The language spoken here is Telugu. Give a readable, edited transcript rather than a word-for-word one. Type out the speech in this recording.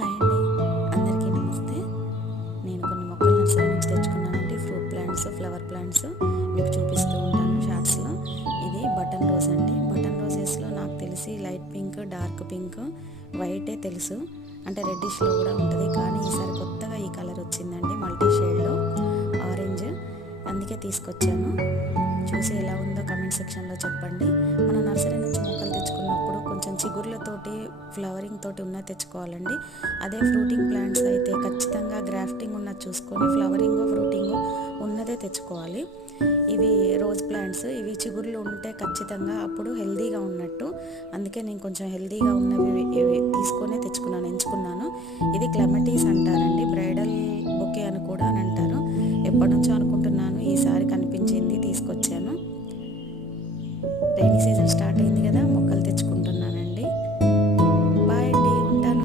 హాయ్ అండి, అందరికీ నమస్తే. నేను కొన్ని మొక్కలు నర్సరీ నుంచి తెచ్చుకున్నానండి. ఫ్రూట్ ప్లాంట్స్, ఫ్లవర్ ప్లాంట్స్ మీకు చూపిస్తూ ఉంటాను షార్ట్స్లో. ఇది బటన్ రోజ్ అండి. బటన్ రోజెస్లో నాకు తెలిసి లైట్ పింక్, డార్క్ పింక్, వైటే తెలుసు, అంటే రెడ్డిష్లో కూడా ఉంటుంది. కానీ ఈసారి కొత్తగా ఈ కలర్ వచ్చిందండి, మల్టీ షేడ్లో ఆరెంజ్. అందుకే తీసుకొచ్చాను. చూసి ఎలా ఉందో కమెంట్ సెక్షన్లో చెప్పండి. మన నర్సరీ నుంచి మొక్కలు తెచ్చుకున్నప్పుడు కొంచెం చిగుర్లతోటి, ఫ్లవరింగ్ తోటి ఉన్నది తెచ్చుకోవాలండి. అదే ఫ్రూటింగ్ ప్లాంట్స్ అయితే ఖచ్చితంగా గ్రాఫ్టింగ్ ఉన్నది చూసుకొని ఫ్లవరింగ్, ఫ్రూటింగ్ ఉన్నదే తెచ్చుకోవాలి. ఇవి రోజ్ ప్లాంట్స్, ఇవి చిగుర్లు ఉంటే ఖచ్చితంగా అప్పుడు హెల్దీగా ఉన్నట్టు. అందుకే నేను కొంచెం హెల్దీగా ఉన్నవి ఇవి తీసుకొనే ఎంచుకున్నాను. ఇది క్లెమటీస్ అంటారండి, బ్రైడల్ బొకే అని కూడా అని అంటారు. ఎప్పటి